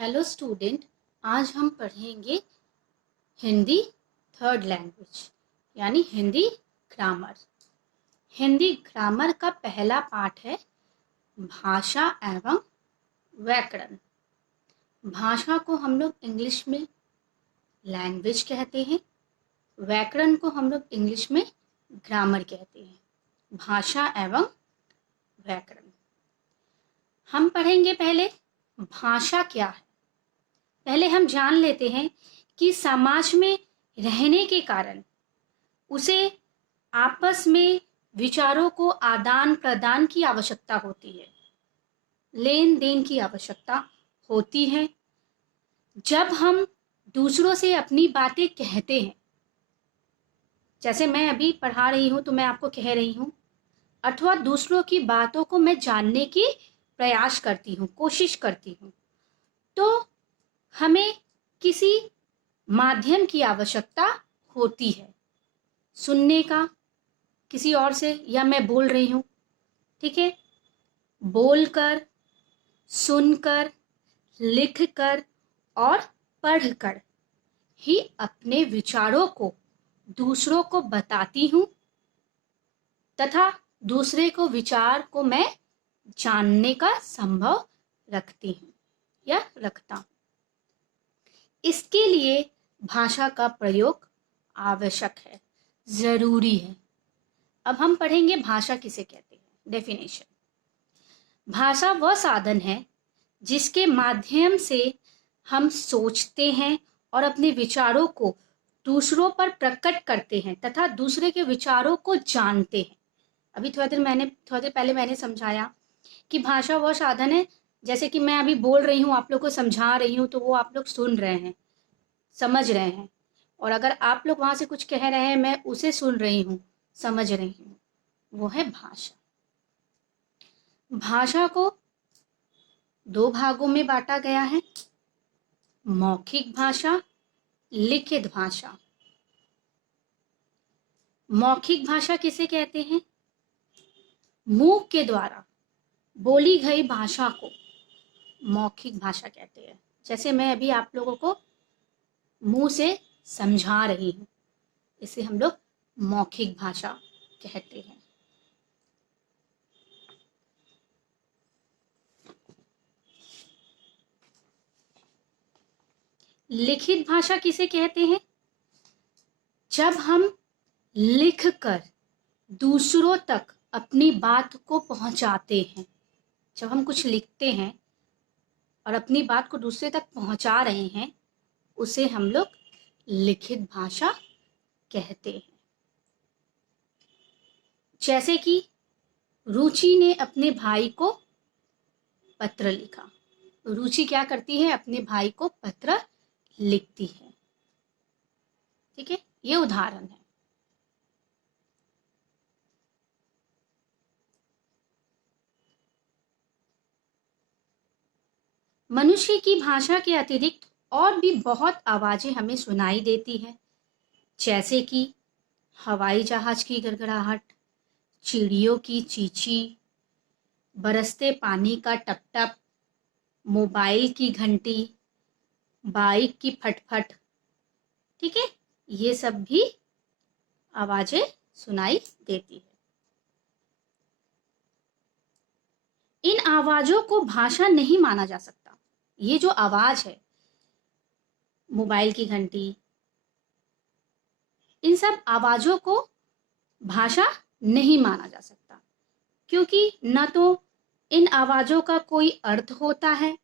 Hello student, आज हम पढ़ेंगे हिंदी थर्ड लैंग्वेज यानी हिंदी ग्रामर। हिंदी ग्रामर का पहला पाठ है भाषा एवं व्याकरण। भाषा को हम लोग इंग्लिश में लैंग्वेज कहते हैं, व्याकरण को हम लोग इंग्लिश में ग्रामर कहते हैं। भाषा एवं व्याकरण हम पढ़ेंगे। पहले भाषा क्या है, पहले हम जान लेते हैं कि समाज में रहने के कारण उसे आपस में विचारों को आदान प्रदान की आवश्यकता होती है, लेन देन की आवश्यकता होती है। जब हम दूसरों से अपनी बातें कहते हैं, जैसे मैं अभी पढ़ा रही हूँ तो मैं आपको कह रही हूँ, अथवा दूसरों की बातों को मैं जानने की प्रयास करती हूँ, कोशिश करती हूँ, तो हमें किसी माध्यम की आवश्यकता होती है, सुनने का किसी और से, या मैं बोल रही हूँ, ठीक है। बोलकर, सुनकर, लिखकर और पढ़कर ही अपने विचारों को दूसरों को बताती हूँ तथा दूसरे को विचार को मैं जानने का संभव रखती हूँ या रखता हूँ। इसके लिए भाषा का प्रयोग आवश्यक है, जरूरी है। अब हम पढ़ेंगे भाषा किसे कहते हैं। डेफिनेशन: भाषा वह साधन है जिसके माध्यम से हम सोचते हैं और अपने विचारों को दूसरों पर प्रकट करते हैं तथा दूसरे के विचारों को जानते हैं। अभी थोड़ी देर पहले मैंने समझाया कि भाषा वह साधन है, जैसे कि मैं अभी बोल रही हूँ, आप लोग को समझा रही हूँ, तो वो आप लोग सुन रहे हैं, समझ रहे हैं, और अगर आप लोग वहां से कुछ कह रहे हैं, मैं उसे सुन रही हूँ, समझ रही हूँ, वो है भाषा। भाषा को दो भागों में बांटा गया है: मौखिक भाषा, लिखित भाषा। मौखिक भाषा किसे कहते हैं? मुंह के द्वारा बोली गई भाषा को मौखिक भाषा कहते हैं। जैसे मैं अभी आप लोगों को मुंह से समझा रही हूँ, इसे हम लोग मौखिक भाषा कहते हैं। लिखित भाषा किसे कहते हैं? जब हम लिखकर दूसरों तक अपनी बात को पहुंचाते हैं, जब हम कुछ लिखते हैं और अपनी बात को दूसरे तक पहुंचा रहे हैं, उसे हम लोग लिखित भाषा कहते हैं। जैसे कि रुचि ने अपने भाई को पत्र लिखा। रुचि क्या करती है? अपने भाई को पत्र लिखती है, ठीक है। ये उदाहरण है। मनुष्य की भाषा के अतिरिक्त और भी बहुत आवाजें हमें सुनाई देती हैं, जैसे कि हवाई जहाज की गड़गड़ाहट, चिड़ियों की चींची, बरसते पानी का टपटप, मोबाइल की घंटी, बाइक की फटफट, ठीक है। ये सब भी आवाजें सुनाई देती है। इन आवाजों को भाषा नहीं माना जा सकता। ये जो आवाज है, मोबाइल की घंटी, इन सब आवाजों को भाषा नहीं माना जा सकता, क्योंकि न तो इन आवाजों का कोई अर्थ होता है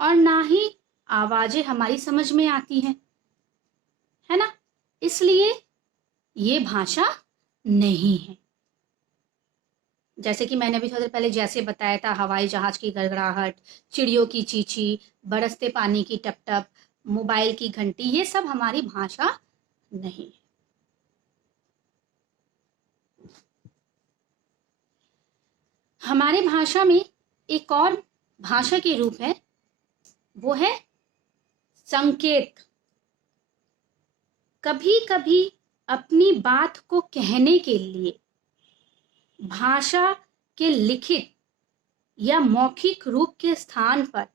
और ना ही आवाजें हमारी समझ में आती हैं, है ना। इसलिए ये भाषा नहीं है। जैसे कि मैंने अभी थोड़ी देर पहले जैसे बताया था, हवाई जहाज की गड़गड़ाहट, चिड़ियों की चींची, बरसते पानी की टपटप, मोबाइल की घंटी, ये सब हमारी भाषा नहीं है। हमारे भाषा में एक और भाषा के रूप है, वो है संकेत। कभी कभी अपनी बात को कहने के लिए भाषा के लिखित या मौखिक रूप के स्थान पर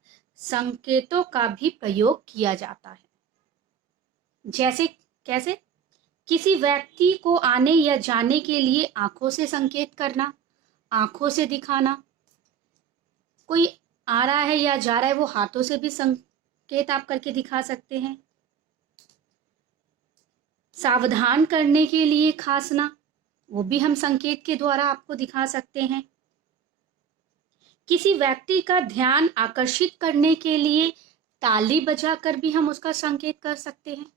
संकेतों का भी प्रयोग किया जाता है। जैसे कैसे? किसी व्यक्ति को आने या जाने के लिए आंखों से संकेत करना, आंखों से दिखाना। कोई आ रहा है या जा रहा है, वो हाथों से भी संकेत आप करके दिखा सकते हैं। सावधान करने के लिए खांसना, वो भी हम संकेत के द्वारा आपको दिखा सकते हैं। किसी व्यक्ति का ध्यान आकर्षित करने के लिए ताली बजाकर भी हम उसका संकेत कर सकते हैं।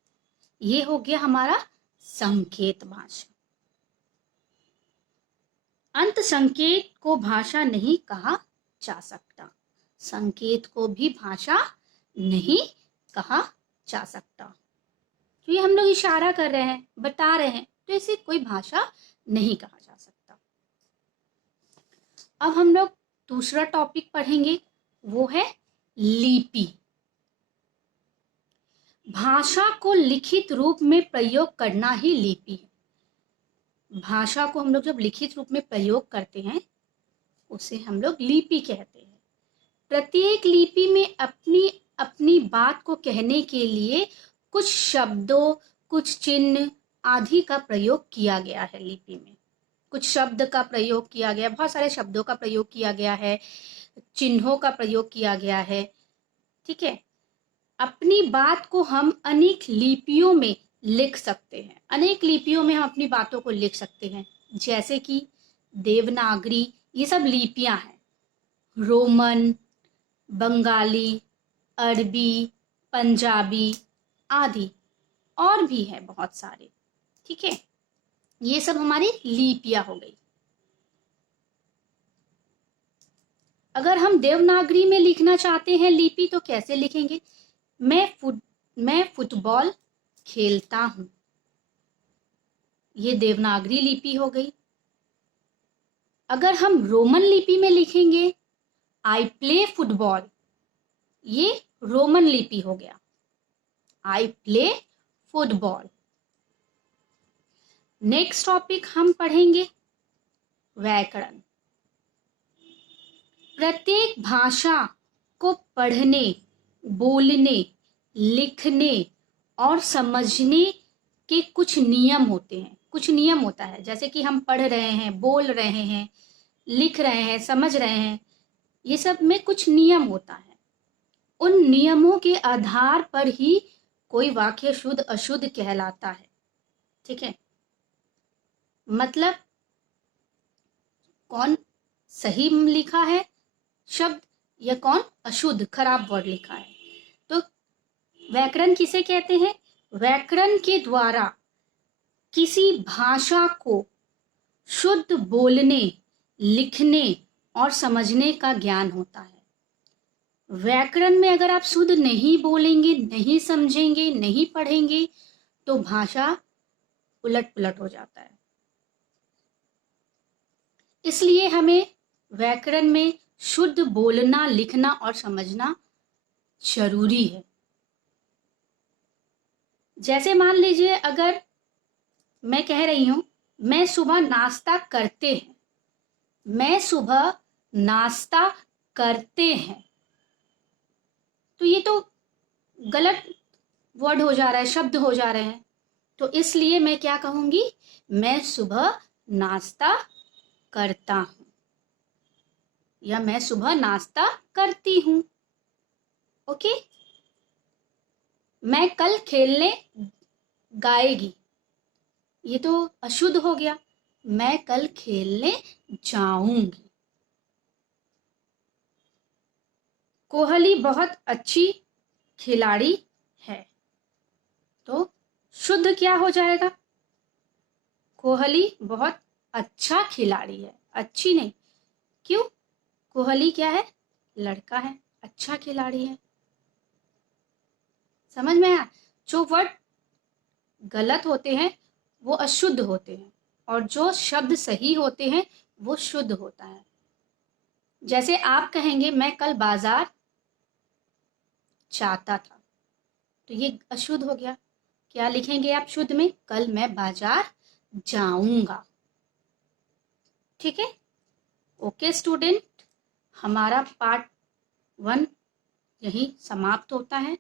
ये हो गया हमारा संकेत भाषा। अंत संकेत को भाषा नहीं कहा जा सकता। संकेत को भी भाषा नहीं कहा जा सकता। तो ये हम लोग इशारा कर रहे हैं, बता रहे हैं, तो इसे कोई भाषा नहीं कहा जा सकता। अब हम लोग दूसरा टॉपिक पढ़ेंगे, वो है लिपि। भाषा को लिखित रूप में प्रयोग करना ही लिपि है। भाषा को हम लोग जब लिखित रूप में प्रयोग करते हैं उसे हम लोग लिपि कहते हैं। प्रत्येक लिपि में अपनी अपनी बात को कहने के लिए कुछ शब्दों, कुछ चिन्ह आदि का प्रयोग किया गया है। लिपि में कुछ शब्द का प्रयोग किया गया, बहुत सारे शब्दों का प्रयोग किया गया है, चिन्हों का प्रयोग किया गया है। ठीक है, अपनी बात को हम अनेक लिपियों में लिख सकते हैं। अनेक लिपियों में हम अपनी बातों को लिख सकते हैं, जैसे कि देवनागरी, ये सब लिपियां हैं। रोमन, बंगाली, अरबी, पंजाबी आदि और भी है बहुत सारे। ठीक है, ये सब हमारी लिपियां हो गई। अगर हम देवनागरी में लिखना चाहते हैं लिपि तो कैसे लिखेंगे? मैं फुटबॉल खेलता हूं, ये देवनागरी लिपि हो गई। अगर हम रोमन लिपि में लिखेंगे आई प्ले फुटबॉल, ये रोमन लिपि हो गया, I play football. Next topic हम पढ़ेंगे व्याकरण। प्रत्येक भाषा को पढ़ने, बोलने, लिखने और समझने के कुछ नियम होते हैं। कुछ नियम होता है, जैसे कि हम पढ़ रहे हैं, बोल रहे हैं, लिख रहे हैं, समझ रहे हैं, ये सब में कुछ नियम होता है। उन नियमों के आधार पर ही कोई वाक्य शुद्ध अशुद्ध कहलाता है। ठीक है, मतलब कौन सही लिखा है शब्द या कौन अशुद्ध खराब वर्ड लिखा है। तो व्याकरण किसे कहते हैं? व्याकरण के द्वारा किसी भाषा को शुद्ध बोलने, लिखने और समझने का ज्ञान होता है। व्याकरण में अगर आप शुद्ध नहीं बोलेंगे, नहीं समझेंगे, नहीं पढ़ेंगे तो भाषा उलट पुलट हो जाता है। इसलिए हमें व्याकरण में शुद्ध बोलना, लिखना और समझना जरूरी है। जैसे मान लीजिए, अगर मैं कह रही हूं मैं सुबह नाश्ता करते हैं, मैं सुबह नाश्ता करते हैं, तो ये तो गलत वर्ड हो जा रहा है, शब्द हो जा रहे हैं। तो इसलिए मैं क्या कहूंगी? मैं सुबह नाश्ता करता हूं या मैं सुबह नाश्ता करती हूं। ओके, मैं कल खेलने गाएगी, ये तो अशुद्ध हो गया, मैं कल खेलने जाऊंगी। कोहली बहुत अच्छी खिलाड़ी है, तो शुद्ध क्या हो जाएगा? कोहली बहुत अच्छा खिलाड़ी है, अच्छी नहीं। क्यों? कोहली क्या है? लड़का है, अच्छा खिलाड़ी है। समझ में आया? जो वर्ड गलत होते हैं वो अशुद्ध होते हैं और जो शब्द सही होते हैं वो शुद्ध होता है। जैसे आप कहेंगे मैं कल बाजार जाता था, तो ये अशुद्ध हो गया। क्या लिखेंगे आप शुद्ध में? कल मैं बाजार जाऊंगा। ठीक है, ओके स्टूडेंट, हमारा पार्ट 1 यहीं समाप्त होता है।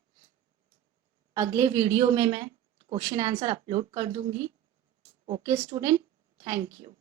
अगले वीडियो में मैं क्वेश्चन आंसर अपलोड कर दूंगी। Okay student, thank you.